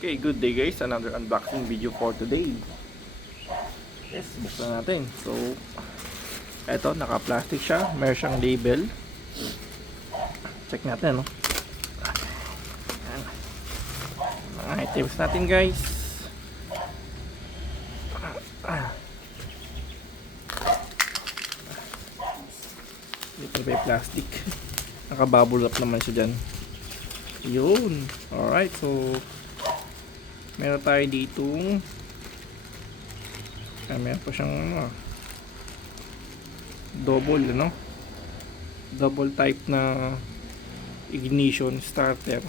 Okay, good day guys. Another unboxing video for today. Yes, buksan natin. So, eto, naka-plastic siya. Meron siyang label. Check natin, no? Ayan. Mga items natin guys. Dito ba yung plastic? Naka-bubble wrap naman siya dyan. Yun. Alright, so meron tayo ditong meron pa siyang double type na ignition starter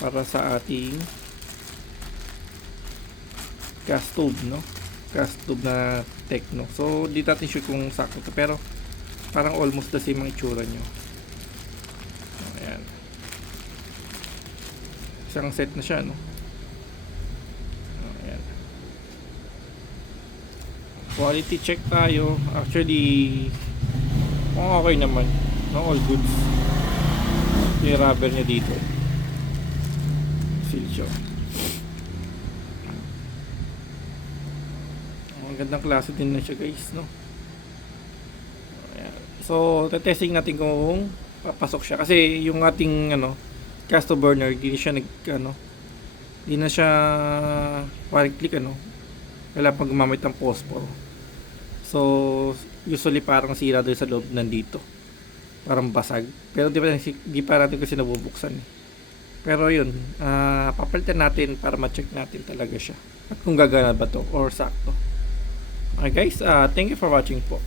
para sa ating gas tube, gas tube na Tecno. So di natin sure kung sakto to, pero parang almost the same ang itsura nyo. Ayan, isang set na siya, quality check tayo. Actually okay naman, all goods. Yung rubber nya dito seal siya. Ang gandang klase din na siya guys, Ayan. So testing natin kung papasok siya, kasi yung ating gas to burner hindi siya hindi na siya one click, wala pang gumamit ng phosphor. So usually parang sira doon sa loob nandito, parang basag, pero di pa natin kasi nabubuksan Pero yun, papalitan natin para ma-check natin talaga siya at kung gagana ba to or sakto. Okay guys, thank you for watching po.